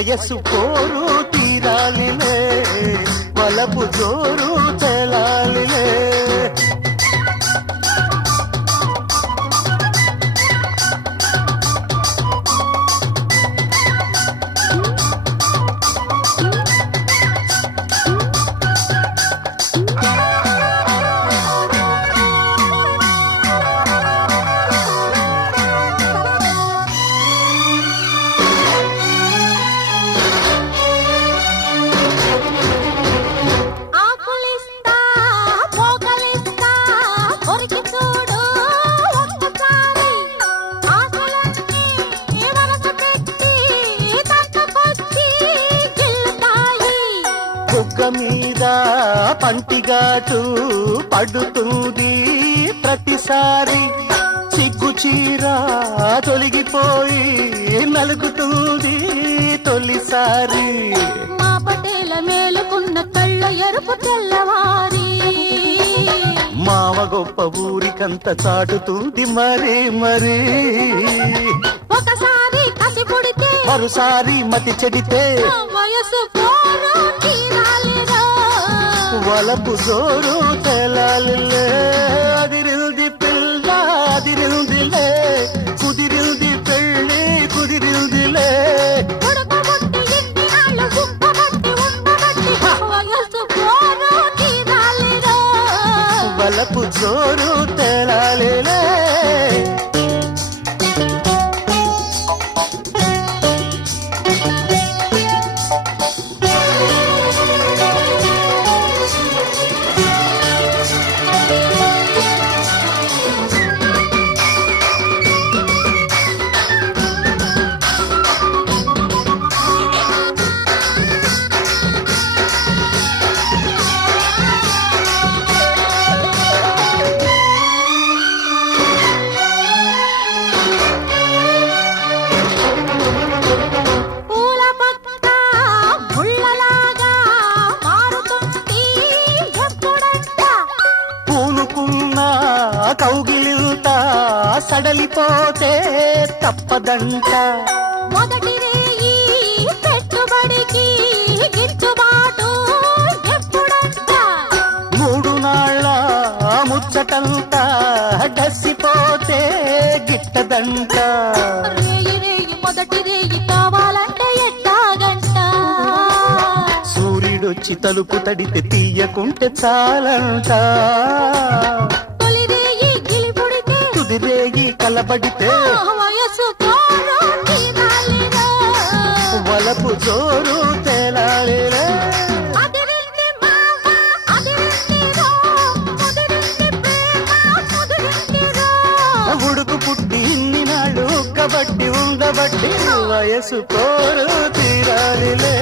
వయస్సు కోరు తీరాలిలే వలపు జోరు తెలాలిలే మీద పంటిగాటు పడుతుంది ప్రతిసారి సిగ్గు చీర తొలగిపోయి నలుగుతుంది తొలిసారి మా పటేల మేలుకున్న కళ్ళ ఎరుపు తెల్లవారి మావ గొప్ప ఊరికంత చాటుతుంది మరి మరి ఒకసారి కసి పుడితే మరోసారి మతి చెడితే వయసు వలపు జోరు తెలాలిలే అదిరింది పిల్ల అదిరిందిలే కుదిరింది పెళ్ళి కుదిరిందిలే వలపు జోరు తెలాలిలే కౌగిలింత సడలిపోతే తప్పదంట మొదటి రేయి పెట్టుబడికి గిట్టుబాటు ఎప్పుడంట మూడు నాళ్ళ ముచ్చటంతా డసిపోతే గిట్టదంట రేయి రేయి మొదటి రేయి కావాలంటే ఎట్టాగంట సూర్యుడొచ్చి తలుపు తడితే తీయకుంటే చాలంట రేగి కలబడితే వయసు వలపు జోరు తేలాలిలే ఉడుకు పుట్టి ఇన్ని నాడు కబట్టి ఉండబట్టి వయసు కోరు తీరాలిలే